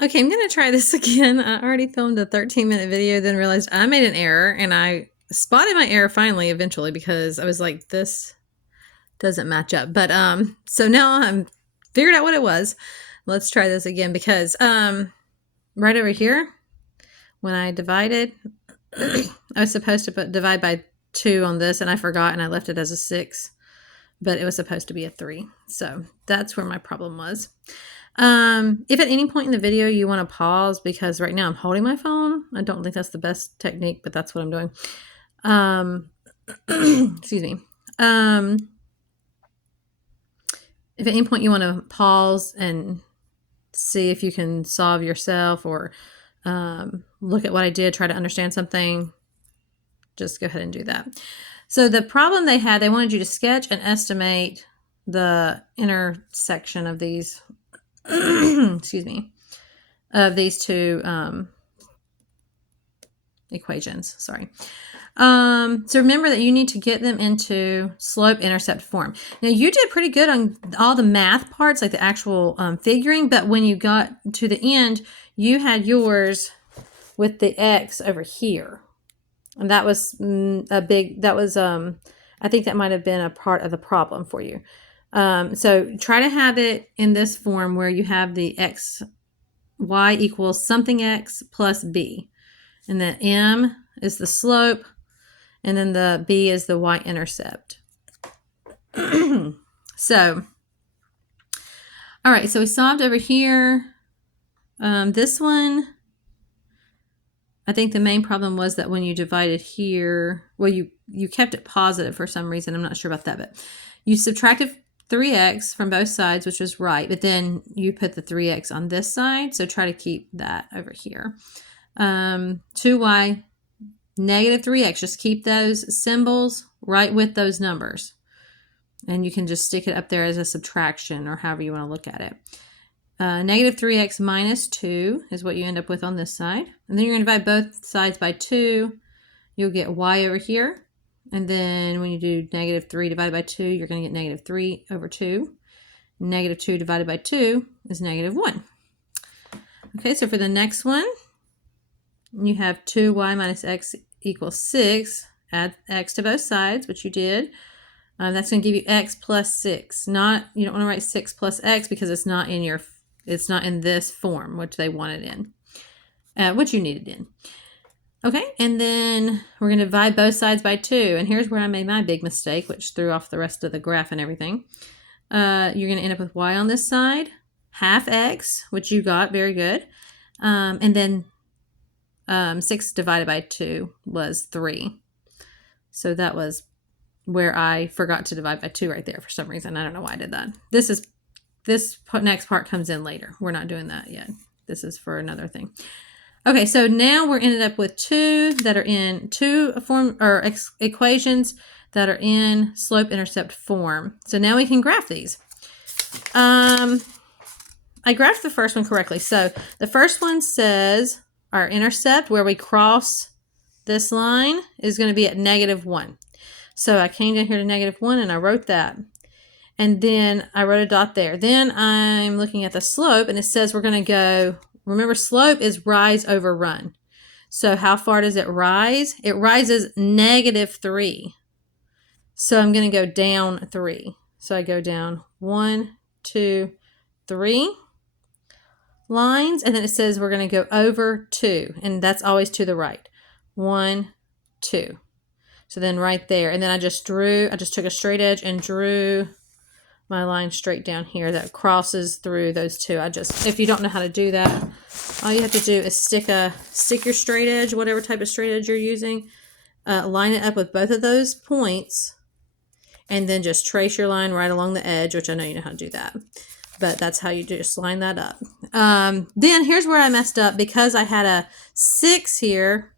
Okay, I'm going to try this again. I already filmed a 13-minute video, then realized I made an error, and I spotted my error finally, eventually, because I was like, this doesn't match up. But so now I'm figured out what it was. Let's try this again, because right over here, when I divided, I was supposed to divide by 2 on this, and I forgot, and I left it as a 6, but it was supposed to be a 3. So that's where my problem was. If at any point in the video you want to pause, because right now I'm holding my phone, I don't think that's the best technique, but that's what I'm doing. Excuse me. If at any point you want to pause and see if you can solve yourself, or look at what I did, try to understand something, just go ahead and do that. So the problem they had, they wanted you to sketch and estimate the intersection of these excuse me, of these two equations. Sorry. So remember that you need to get them into slope-intercept form. Now, you did pretty good on all the math parts, like the actual figuring, but when you got to the end, you had yours with the x over here. And that was I think that might have been a part of the problem for you. So try to have it in this form where you have the y equals something x plus b. And the m is the slope, and then the b is the y-intercept. So, all right, so we solved over here. This one, I think the main problem was that when you divided here, well, you kept it positive for some reason. I'm not sure about that, but you subtracted 3x from both sides, which was right, but then you put the 3x on this side, so try to keep that over here. 2y, negative 3x, just keep those symbols right with those numbers. And you can just stick it up there as a subtraction, or however you want to look at it. Negative 3x minus 2 is what you end up with on this side. And then you're going to divide both sides by 2. You'll get y over here. And then when you do negative 3 divided by 2, you're going to get negative 3 over 2. Negative 2 divided by 2 is negative 1. Okay, so for the next one, you have 2y minus x equals 6. Add x to both sides, which you did. That's going to give you x plus 6. You don't want to write 6 plus x because it's not in this form, which they wanted in, which you needed in. Okay, and then we're going to divide both sides by 2. And here's where I made my big mistake, which threw off the rest of the graph and everything. You're going to end up with y on this side, half x, which you got, very good. And then 6 divided by 2 was 3. So that was where I forgot to divide by 2 right there for some reason. I don't know why I did that. This next part comes in later. We're not doing that yet. This is for another thing. Okay, so now we're ended up with two equations that are in slope-intercept form. So now we can graph these. I graphed the first one correctly. So the first one says our intercept, where we cross this line, is going to be at negative 1. So I came down here to negative 1 and I wrote that. And then I wrote a dot there. Then I'm looking at the slope, and it says we're going to go, remember, slope is rise over run. So how far does it rise? It rises negative 3. So I'm going to go down 3. So I go down 1, 2, 3 lines, and then it says we're going to go over 2, and that's always to the right. 1, 2. So then right there, and then I just took a straight edge and drew my line straight down here that crosses through those two. If you don't know how to do that, all you have to do is stick your straight edge, whatever type of straight edge you're using, line it up with both of those points, and then just trace your line right along the edge, which I know you know how to do that. But that's how you just line that up. Then here's where I messed up, because I had a 6 here,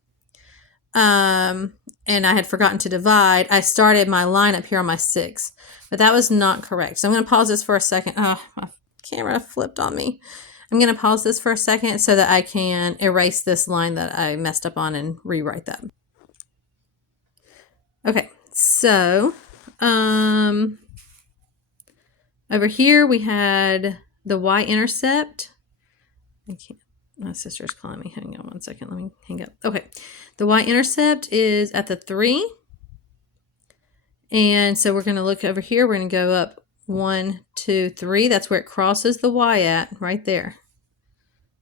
and I had forgotten to divide. I started my line up here on my 6, but that was not correct. So I'm going to pause this for a second. Oh, my camera flipped on me. I'm going to pause this for a second so that I can erase this line that I messed up on and rewrite that. Okay, so over here we had the y-intercept. I can't My sister's calling me. Hang on one second. Let me hang up. Okay. The y-intercept is at the 3. And so we're going to look over here. We're going to go up 1, 2, 3. That's where it crosses the y at, right there.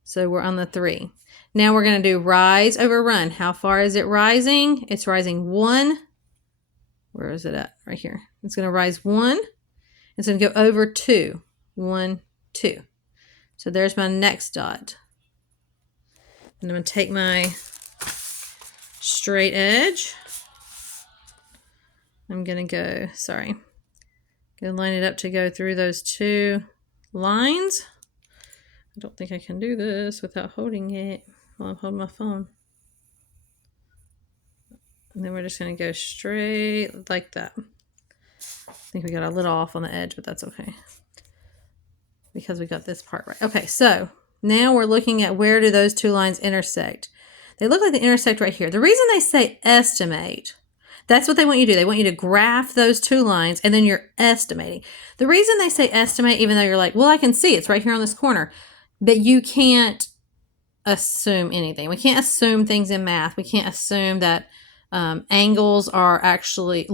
So we're on the 3. Now we're going to do rise over run. How far is it rising? It's rising 1. Where is it at? Right here. It's going to rise 1. It's going to go over 2. 1, 2. So there's my next dot. And I'm going to take my straight edge. I'm going to go, go line it up to go through those 2 lines. I don't think I can do this without holding it while I'm holding my phone. And then we're just going to go straight like that. I think we got a little off on the edge, but that's okay, because we got this part right. Okay, so now we're looking at where do those 2 lines intersect. They look like they intersect right here. The reason they say estimate, that's what they want you to do. They want you to graph those 2 lines, and then you're estimating. The reason they say estimate, even though you're like, well, I can see it's right here on this corner, but you can't assume anything. We can't assume things in math. We can't assume that lines are actually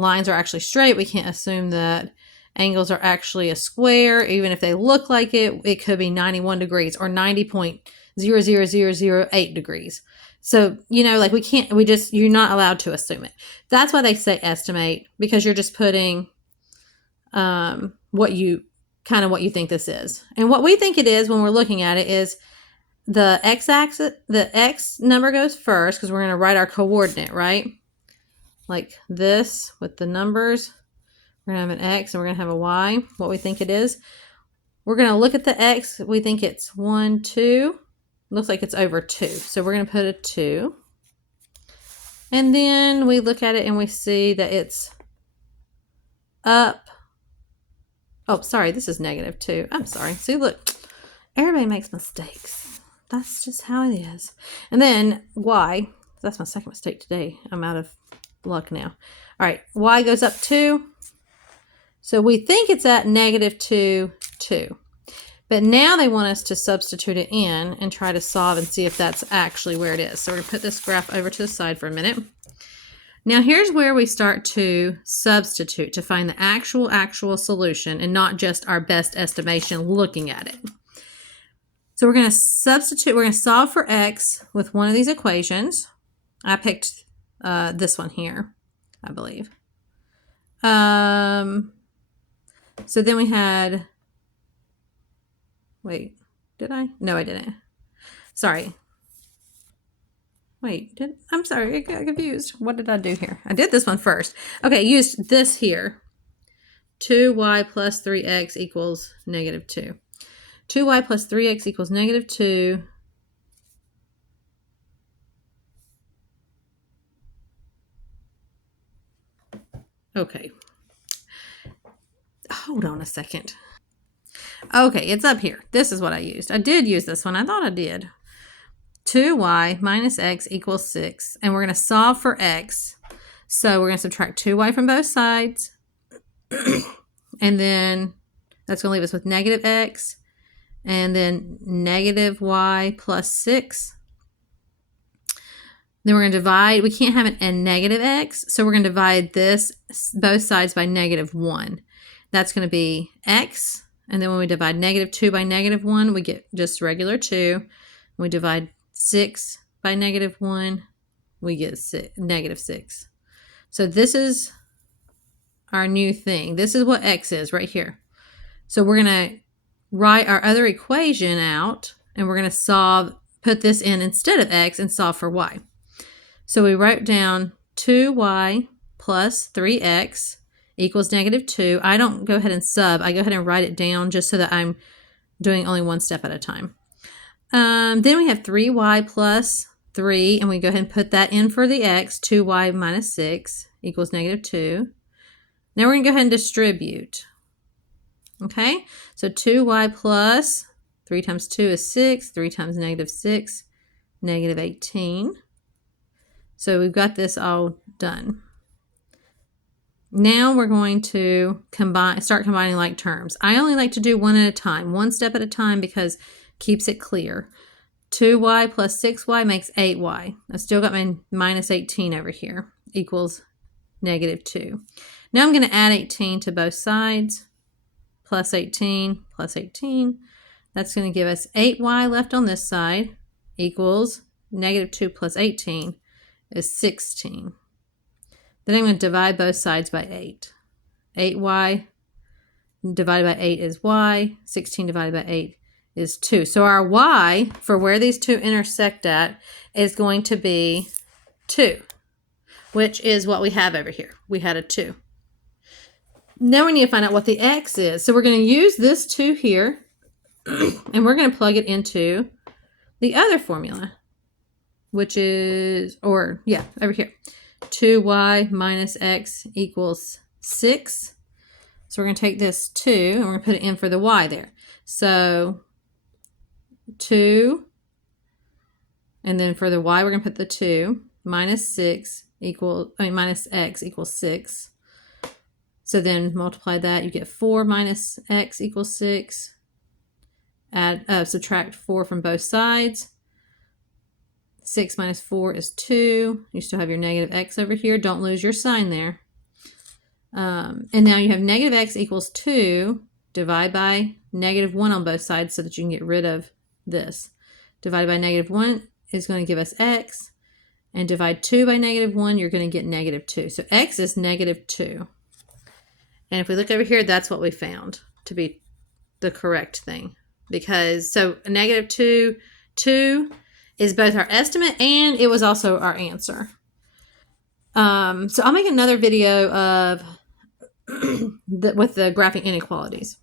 straight. We can't assume that angles are actually a square. Even if they look like it, it could be 91 degrees or 90.00008 degrees. So, like you're not allowed to assume it. That's why they say estimate, because you're just putting what you think this is. And what we think it is when we're looking at it is the x-axis, the x number goes first, because we're going to write our coordinate, right? Like this with the numbers. We're going to have an x and we're going to have a y, what we think it is. We're going to look at the x. We think it's 1, 2. Looks like it's over 2. So we're going to put a 2. And then we look at it and we see that it's up. Oh, sorry, this is -2. I'm sorry. See, look, everybody makes mistakes. That's just how it is. And then y, that's my second mistake today. I'm out of luck now. All right, y goes up 2. So we think it's at -2, 2. But now they want us to substitute it in and try to solve and see if that's actually where it is. So we're going to put this graph over to the side for a minute. Now here's where we start to substitute to find the actual solution and not just our best estimation looking at it. So we're going to substitute, we're going to solve for x with one of these equations. I picked this one here, I believe. So then we had, wait, did I? No, I didn't. Sorry. Wait, I'm sorry, I got confused. What did I do here? I did this one first. Okay, I used this here. 2y plus 3x equals -2. 2y plus 3x equals -2. Okay. Hold on a second. Okay, it's up here. This is what I used. I did use this one. I thought I did. 2y minus x equals 6. And we're going to solve for x. So we're going to subtract 2y from both sides. And then that's going to leave us with -x. And then -y plus 6. Then we're going to divide. We can't have a -x. So we're going to divide this, both sides, by -1. That's going to be x. And then when we divide -2 by -1, we get just regular 2. When we divide 6 by -1, we get -6. So this is our new thing. This is what x is right here. So we're going to write our other equation out, and we're going to put this in instead of x and solve for y. So we wrote down 2y plus 3x equals -2. I don't go ahead and sub. I go ahead and write it down just so that I'm doing only one step at a time. Then we have 3y plus 3, and we go ahead and put that in for the x. 2y minus 6 equals -2. Now we're going to go ahead and distribute. Okay, so 2y plus 3 times 2 is 6. 3 times -6, -18. So we've got this all done. Now we're going to start combining like terms. I only like to do one at a time, one step at a time, because it keeps it clear. 2y plus 6y makes 8y. I've still got my minus 18 over here, equals negative 2. Now I'm going to add 18 to both sides, plus 18, plus 18. That's going to give us 8y left on this side, equals negative 2 plus 18 is 16. Then I'm going to divide both sides by 8. 8y divided by 8 is y. 16 divided by 8 is 2. So our y, for where these two intersect at, is going to be 2, which is what we have over here. We had a 2. Now we need to find out what the x is. So we're going to use this 2 here, and we're going to plug it into the other formula, which is, over here. 2y minus x equals 6. So we're going to take this 2 and we're going to put it in for the y there. So 2, and then for the y we're going to put the 2 minus x equals 6. So then multiply that, you get 4 minus x equals 6. Subtract 4 from both sides. 6 minus 4 is 2. You still have your negative x over here. Don't lose your sign there. And now you have negative x equals 2. Divide by negative 1 on both sides so that you can get rid of this. Divided by negative 1 is going to give us x. And divide 2 by negative 1, you're going to get negative 2. So x is negative 2. And if we look over here, that's what we found to be the correct thing. Because, so negative 2 is both our estimate and it was also our answer. So I'll make another video of with the graphing inequalities.